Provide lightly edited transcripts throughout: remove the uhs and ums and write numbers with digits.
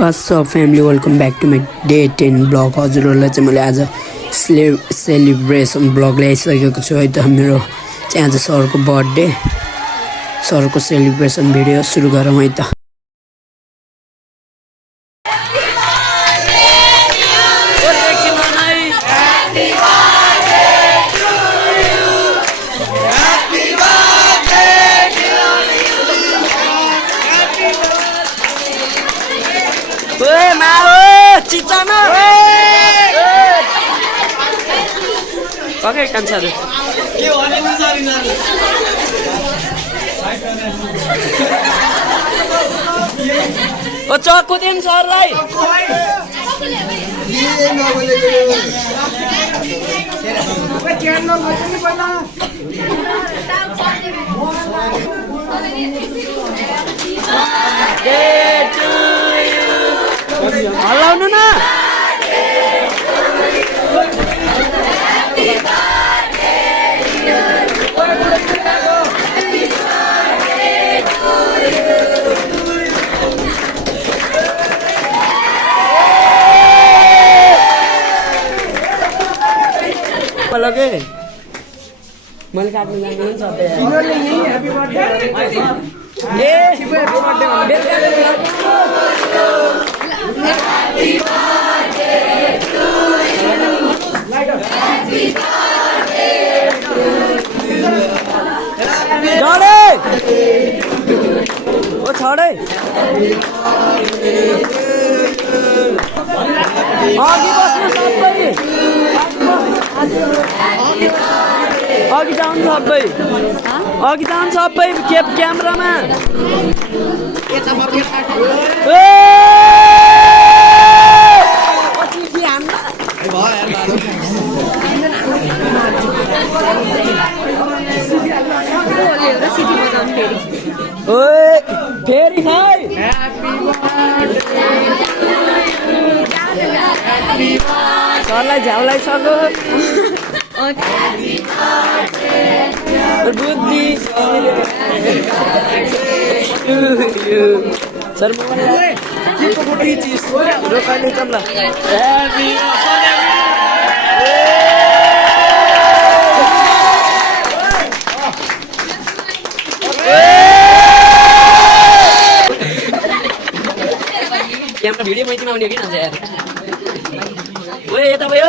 What's up family, welcome back to my day 10 vlog. हजुरहरुलाई चाहिँ मैले आज सेलिब्रेसन vlog ल्याइसकेको छु है त। मेरो चाहिँ आज सरको बर्थडे, सरको सेलिब्रेसन भिडियो सुरु गरौँ है त। Pakai kan satu. Oh cokutin sorai. Halo Nuna. लगे मैले काट्नु जान्दिनँ सबै तिमीहरुले यही ह्यापी बर्थडे ए happy birthday happy birthday to you happy birthday dear ओ छोडे अघि बस्नु सबै अघि जाउँ सबै अघि जाउँ सबै क्यामेरामा फेरि खै सरलाई झ्याउलाई सक्यो बुद्धि सर रोकाइले चल क्यामेरा भिडियो मैथिमा आउने हो किन यार ओए यता भयो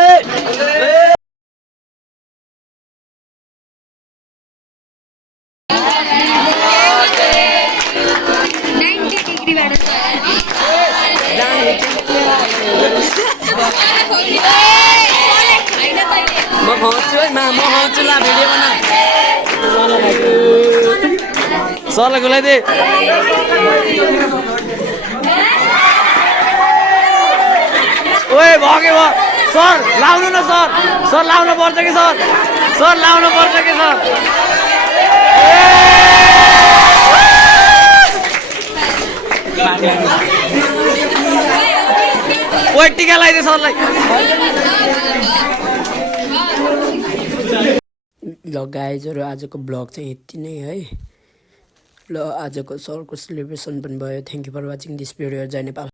म खाउँछु है म खाउँछु ला भिडियो बना सरलाई गुलाइदे ओए भागे भयो सर लाउनु न सर सर लाउनु पर्छ कि सर सर लाउनु पर्छ कि सर ओए टिका लगाइदे सरलाई ल गाइजहरु आजको ब्लग चाहिँ यति नै है ल आजको सरको सेलिब्रेसन पनि भयो thank you for watching this video जय नेपाल।